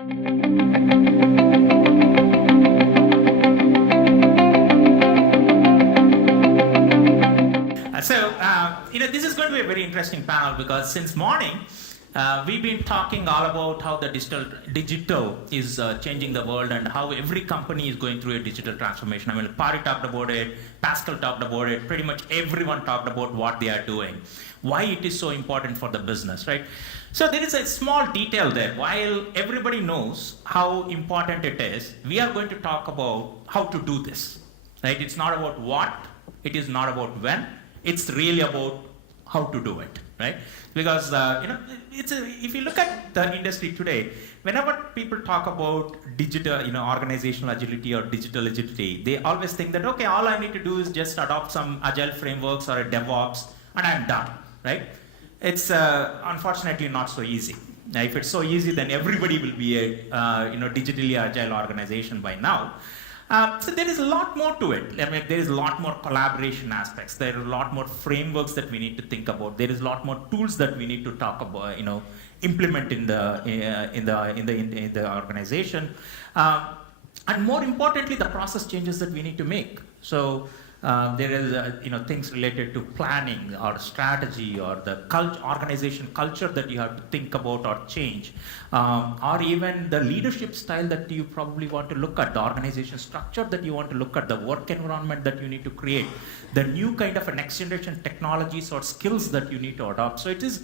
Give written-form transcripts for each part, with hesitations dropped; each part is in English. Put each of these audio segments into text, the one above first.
This is going to be a very interesting panel because since morning, we've been talking all about how the digital is changing the world and how every company is going through a digital transformation. I mean, Pari talked about it, Pascal talked about it, pretty much everyone talked about what they are doing, why it is so important for the business, right? So there is a small detail there. While everybody knows how important it is, we are going to talk about how to do this, right? It's not about what, it is not about when, it's really about how to do it, right? Because if you look at the industry today, whenever people talk about digital, organizational agility or digital agility, they always think that, okay, all I need to do is just adopt some agile frameworks or a DevOps and I'm done, right? It's unfortunately not so easy. Now, if it's so easy, then everybody will be a digitally agile organization by now. So there is a lot more to it. I mean, there is a lot more collaboration aspects. There are a lot more frameworks that we need to think about. There is a lot more tools that we need to talk about, implement in the organization, and more importantly, the process changes that we need to make. So there is things related to planning or strategy or the organization culture that you have to think about or change, or even the leadership style that you probably want to look at, the organization structure that you want to look at, the work environment that you need to create, the new kind of a next generation technologies or skills that you need to adopt. So it is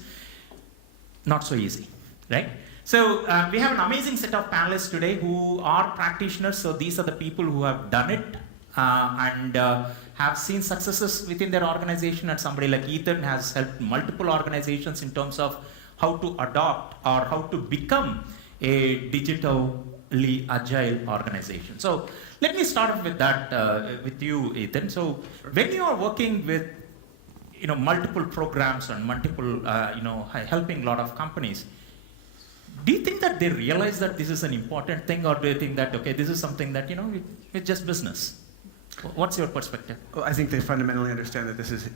not so easy, right? So we have an amazing set of panelists today who are practitioners. So these are the people who have done it and have seen successes within their organization, and somebody like Ethan has helped multiple organizations in terms of how to adopt or how to become a digitally agile organization. So let me start off with that with you, Ethan. So when you are working with multiple programs and multiple helping a lot of companies, do you think that they realize that this is an important thing, or do you think that, okay, this is something that it's just business? What's your perspective? Well, I think they fundamentally understand that this is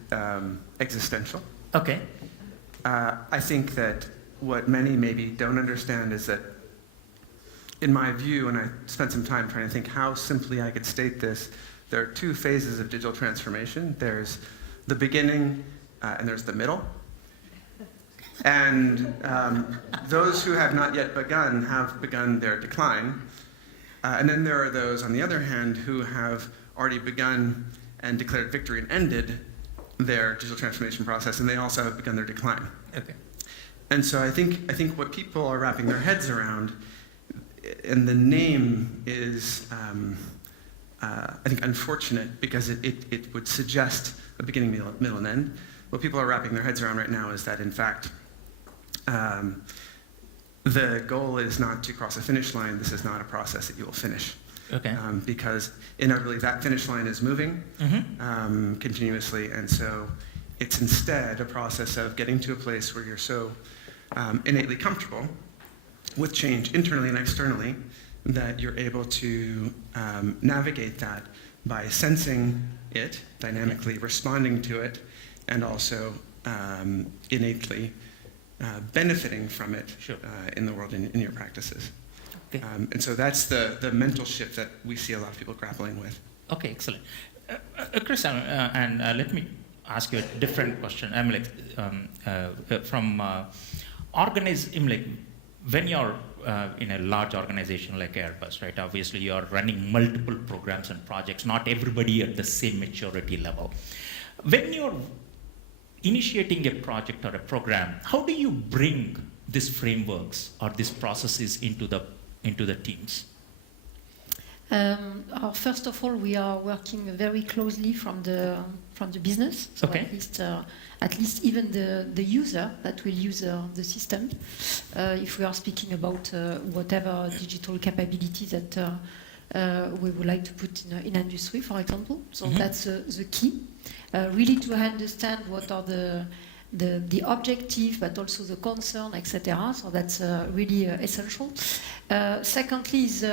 existential. Okay. I think that what many maybe don't understand is that, in my view, and I spent some time trying to think how simply I could state this, there are two phases of digital transformation. There's the beginning and there's the middle. And those who have not yet begun have begun their decline. And then there are those, on the other hand, who have already begun and declared victory and ended their digital transformation process, and they also have begun their decline. Okay. And so I think what people are wrapping their heads around, and the name is, I think, unfortunate because it would suggest a beginning, middle, and end. What people are wrapping their heads around right now is that, in fact, the goal is not to cross a finish line. This is not a process that you will finish. Okay. Because inevitably that finish line is moving continuously, and so it's instead a process of getting to a place where you're so innately comfortable with change internally and externally that you're able to navigate that by sensing it, dynamically responding to it, and also innately benefiting from it in the world, in your practices. Okay. And so that's the mental shift that we see a lot of people grappling with. Okay, excellent. Chris, and let me ask you a different question. I'm like, when you're in a large organization like Airbus, right? Obviously, you're running multiple programs and projects. Not everybody at the same maturity level. When you're initiating a project or a program, how do you bring these frameworks or these processes into the teams? First of all, we are working very closely from the business. So okay. At least even the user that will use the system. If we are speaking about whatever digital capability that we would like to put in industry, for example. So that's the key. Really to understand what are the objective, but also the concern, etc. So that's really essential. Secondly is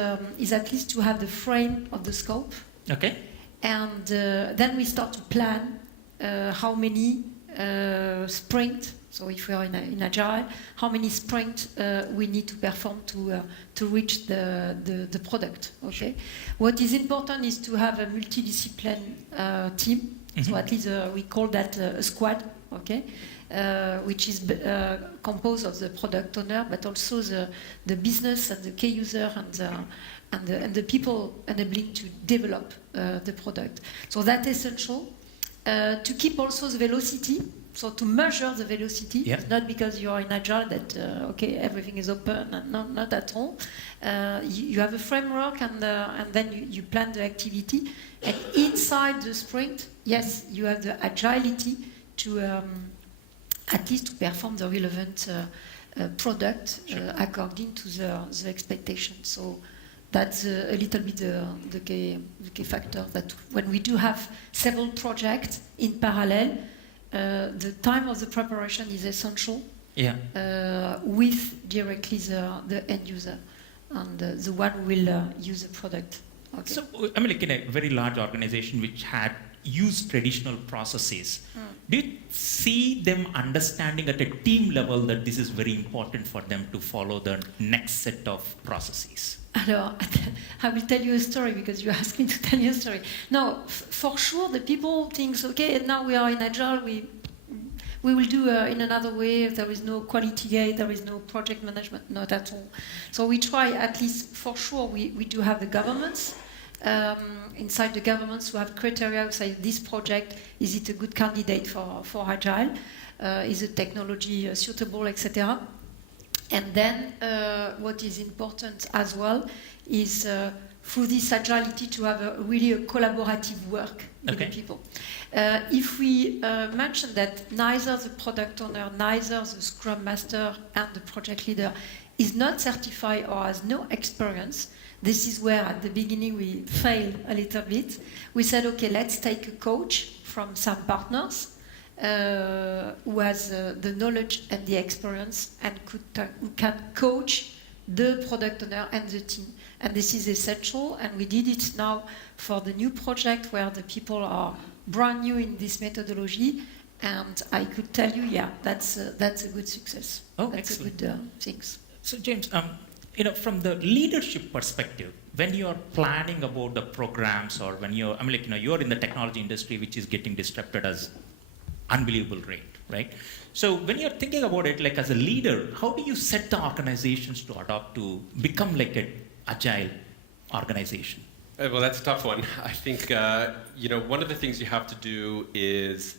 at least to have the frame of the scope. Okay. And then we start to plan how many sprint, So if we are in Agile, how many sprints we need to perform to reach the product, okay? What is important is to have a multidiscipline team. So at least we call that a squad, okay? Which is composed of the product owner, but also the business and the key user and the people enabling to develop the product. So that's essential. To keep also the velocity, so to measure the velocity, not because you are in Agile that, okay, everything is open, and not at all. You have a framework and then you plan the activity. And inside the sprint, yes, you have the agility to at least to perform the relevant product according to the expectations. So that's a little bit the key factor, that when we do have several projects in parallel, the time of the preparation is essential with directly the end user and the one who will use the product. Okay. So, I mean, like in a very large organization which had used traditional processes, do you see them understanding at a team level that this is very important for them to follow the next set of processes? Alors, I will tell you a story because you asked me to tell you a story. No, for sure, the people think, okay, now we are in Agile, we will do in another way. There is no quality gate, there is no project management, not at all. So we try, at least for sure, we do have the governments. Inside the governments who have criteria who say this project, is it a good candidate for Agile? Is the technology suitable, etc.? And then what is important as well is through this agility to have really a collaborative work with the people. If we mention that neither the product owner, neither the Scrum Master and the project leader is not certified or has no experience, this is where at the beginning we failed a little bit. We said, okay, let's take a coach from some partners who has the knowledge and the experience and who can coach the product owner and the team. And this is essential, and we did it now for the new project where the people are brand new in this methodology, and I could tell you, that's a good success. Oh, that's excellent. a good thing. So James, from the leadership perspective, when you are planning about the programs, or when you're in the technology industry, which is getting disrupted as unbelievable rate, right? So when you're thinking about it, like as a leader, how do you set the organizations to adopt to become like an agile organization? Well, that's a tough one. I think one of the things you have to do is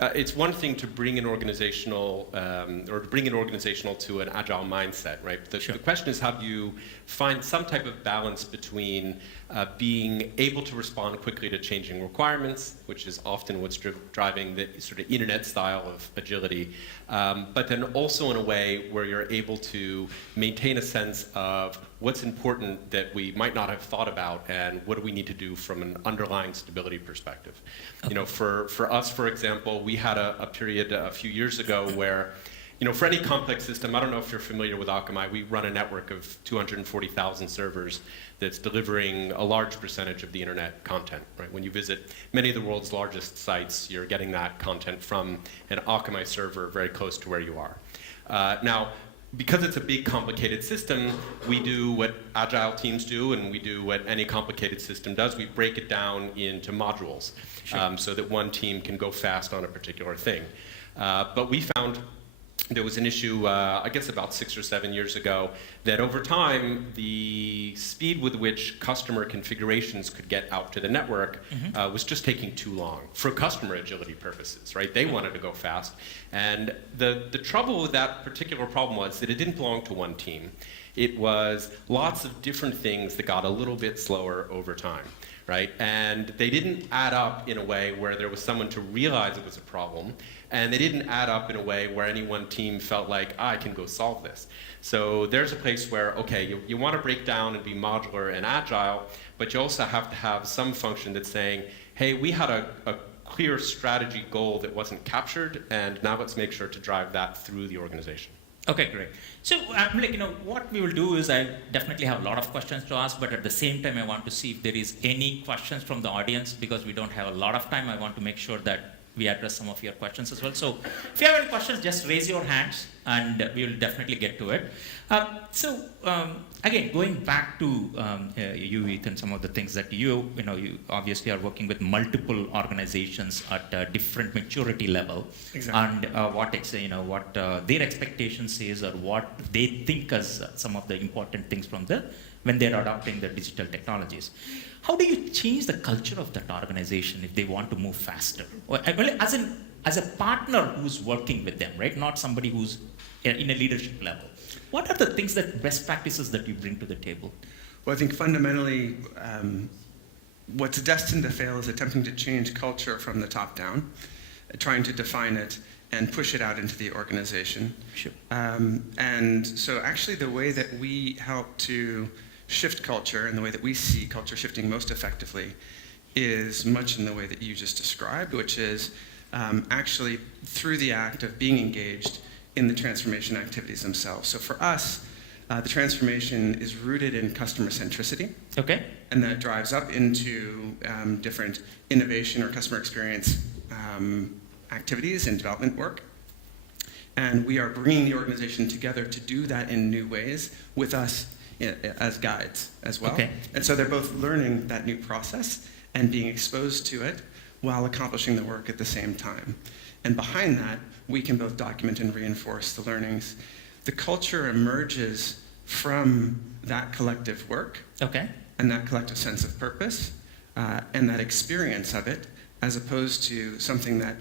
it's one thing to bring an organizational to an agile mindset, right? The question is, how do you find some type of balance between being able to respond quickly to changing requirements, which is often what's driving the sort of internet style of agility, but then also in a way where you're able to maintain a sense of what's important that we might not have thought about, and what do we need to do from an underlying stability perspective. Okay. For us, for example, we had a period a few years ago where, for any complex system, I don't know if you're familiar with Akamai, we run a network of 240,000 servers that's delivering a large percentage of the internet content, right? When you visit many of the world's largest sites, you're getting that content from an Akamai server very close to where you are. Now, because it's a big, complicated system, we do what agile teams do, and we do what any complicated system does. We break it down into modules, so that one team can go fast on a particular thing. But we found there was an issue, I guess about 6 or 7 years ago, that over time, the speed with which customer configurations could get out to the network was just taking too long for customer agility purposes, right? They wanted to go fast. And the trouble with that particular problem was that it didn't belong to one team. It was lots of different things that got a little bit slower over time, right? And they didn't add up in a way where there was someone to realize it was a problem, and they didn't add up in a way where any one team felt like, I can go solve this. So there's a place where, okay, you want to break down and be modular and agile, but you also have to have some function that's saying, hey, we had a clear strategy goal that wasn't captured, and now let's make sure to drive that through the organization. Okay, great. So, what we will do is I definitely have a lot of questions to ask, but at the same time, I want to see if there is any questions from the audience, because we don't have a lot of time. I want to make sure that we address some of your questions as well. So if you have any questions, just raise your hands and we will definitely get to it. Again, going back to you, Ethan, some of the things that you obviously are working with multiple organizations at a different maturity level. Exactly. And what their expectations is, or what they think as some of the important things when they're adopting the digital technologies. How do you change the culture of that organization if they want to move faster? As a partner who's working with them, right? Not somebody who's in a leadership level. What are the things best practices that you bring to the table? Well, I think fundamentally, what's destined to fail is attempting to change culture from the top down, trying to define it and push it out into the organization. Sure. And so actually the way that we help to shift culture and the way that we see culture shifting most effectively is much in the way that you just described, which is actually through the act of being engaged in the transformation activities themselves. So for us, the transformation is rooted in customer centricity. Okay. And that drives up into different innovation or customer experience activities and development work. And we are bringing the organization together to do that in new ways with us as guides as well. Okay. And so they're both learning that new process and being exposed to it while accomplishing the work at the same time. And behind that, we can both document and reinforce the learnings. The culture emerges from that collective work. Okay. And that collective sense of purpose and that experience of it, as opposed to something that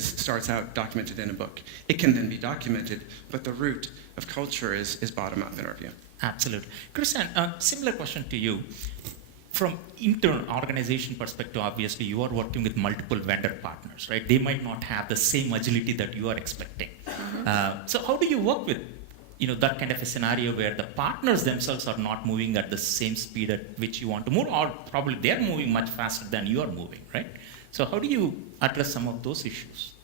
starts out documented in a book. It can then be documented, but the root of culture is bottom up in our view. Absolutely. Christian, similar question to you. From internal organization perspective, obviously you are working with multiple vendor partners, right? They might not have the same agility that you are expecting. So how do you work with that kind of a scenario where the partners themselves are not moving at the same speed at which you want to move, or probably they're moving much faster than you are moving, right? So how do you address some of those issues?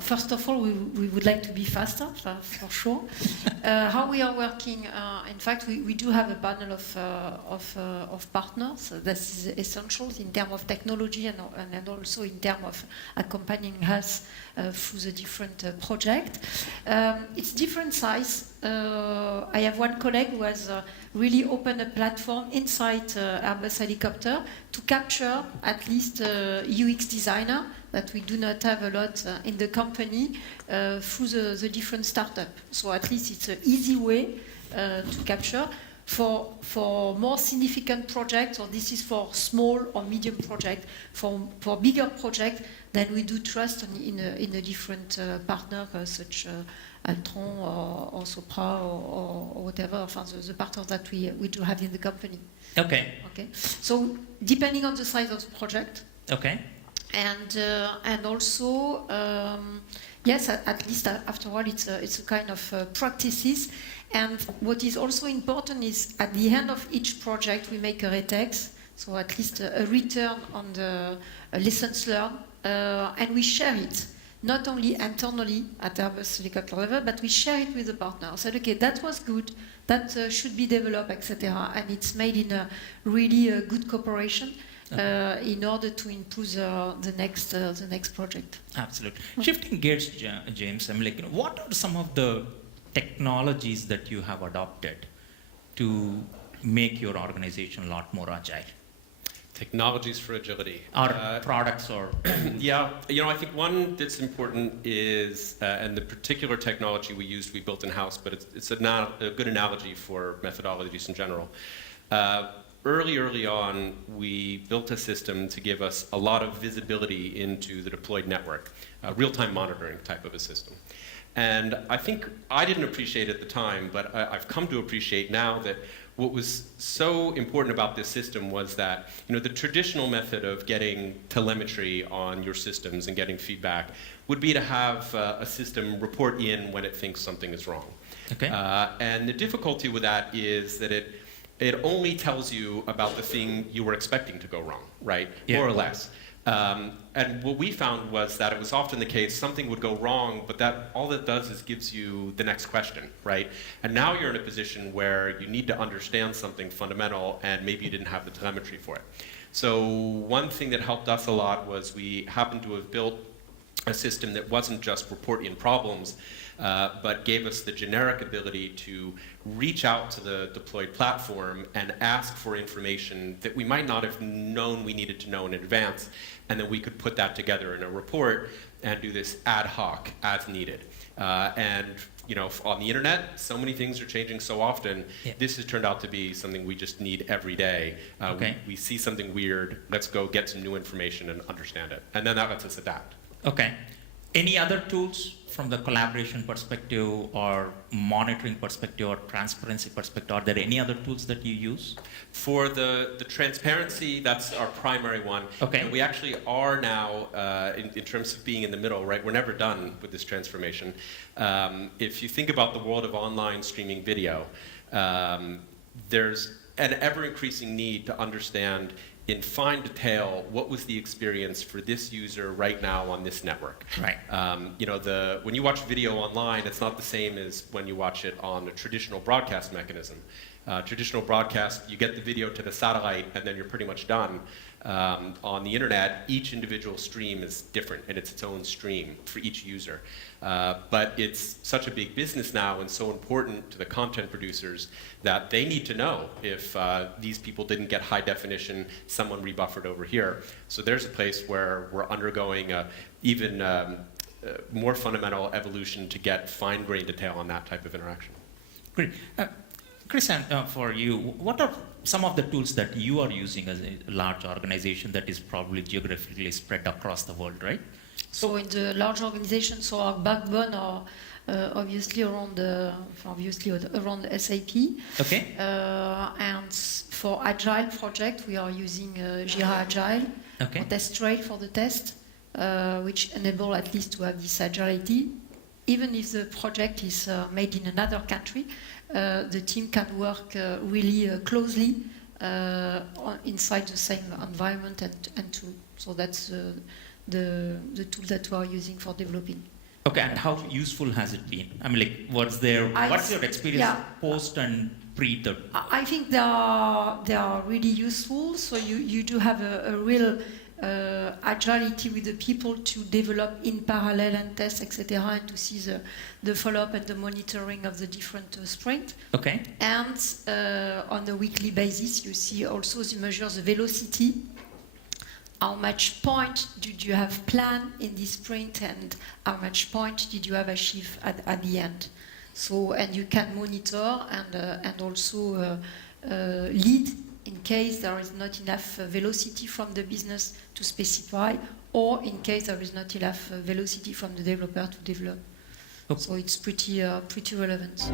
First of all, we would like to be faster, for sure. How we are working, in fact, we do have a panel of partners. That is essential in terms of technology and also in terms of accompanying us through the different projects. It's different size. I have one colleague who has really opened a platform inside Airbus Helicopter to capture at least UX designer that we do not have a lot in the company through the different startups. So at least it's an easy way to capture. For more significant projects, or this is for small or medium projects, for bigger projects, then we do trust in a different partner such Altron or Sopra or whatever, the partners that we do have in the company. Okay. Okay. So depending on the size of the project. Okay. And also, yes, at least after all, it's a kind of practices. And what is also important is at the end of each project, we make a retex, so at least a return on the lessons learned, and we share it, not only internally at Airbus Helicopter level, but we share it with the partner. Said, okay, that was good, that should be developed, etc. And it's made in a really good cooperation. In order to improve the next project. Absolutely. Shifting gears, James, I'm like, what are some of the technologies that you have adopted to make your organization a lot more agile? Technologies for agility. Or products or... Yeah, I think one that's important is, and the particular technology we built in-house, but it's a good analogy for methodologies in general. Early on, we built a system to give us a lot of visibility into the deployed network, real-time monitoring type of a system. And I think I didn't appreciate it at the time, but I've come to appreciate now that what was so important about this system was that the traditional method of getting telemetry on your systems and getting feedback would be to have a system report in when it thinks something is wrong. Okay. And the difficulty with that is that it only tells you about the thing you were expecting to go wrong, right? Yeah. More or less. And what we found was that it was often the case something would go wrong, but that all that does is gives you the next question, right? And now you're in a position where you need to understand something fundamental, and maybe you didn't have the telemetry for it. So one thing that helped us a lot was we happened to have built a system that wasn't just report in problems, but gave us the generic ability to reach out to the deployed platform and ask for information that we might not have known we needed to know in advance, and then we could put that together in a report and do this ad hoc as needed. And you know, on the internet, so many things are changing so often. Yeah. This has turned out to be something we just need every day. Okay. We see something weird, let's go get some new information and understand it. And then that lets us adapt. Okay. Any other tools from the collaboration perspective or monitoring perspective or transparency perspective? Are there any other tools that you use? For the transparency, that's our primary one. Okay. And we actually are now, in terms of being in the middle, right? We're never done with this transformation. If you think about the world of online streaming video, there's an ever-increasing need to understand in fine detail what was the experience for this user right now on this network. Right. You know, when you watch video online, it's not the same as when you watch it on a traditional broadcast mechanism. Traditional broadcast, you get the video to the satellite and then you're pretty much done. On the internet, each individual stream is different and it's its own stream for each user. But it's such a big business now and so important to the content producers that they need to know if these people didn't get high definition, someone rebuffered over here. So there's a place where we're undergoing even more fundamental evolution to get fine-grained detail on that type of interaction. Great. Chris, for you, what are some of the tools that you are using as a large organization that is probably geographically spread across the world, right? So in the large organization, so our backbone are obviously around SAP. Okay. And for Agile project, we are using Jira Agile, Okay. or TestRail for the test, which enable at least to have this agility. Even if the project is made in another country, the team can work really closely inside the same environment so that's the tool that we are using for developing. Okay, and how useful has it been? I mean, like, what's your experience Yeah. post and pre the? I think they are really useful. So you do have a real agility with the people to develop in parallel and test, etc., and to see the follow-up and the monitoring of the different sprint. Okay. And on a weekly basis, you see also the measures the velocity. How much point did you have planned in this sprint, and how much point did you have achieved at the end? So, and you can monitor and also lead in case there is not enough velocity from the business to specify, or in case there is not enough velocity from the developer to develop. Okay. So it's pretty relevant.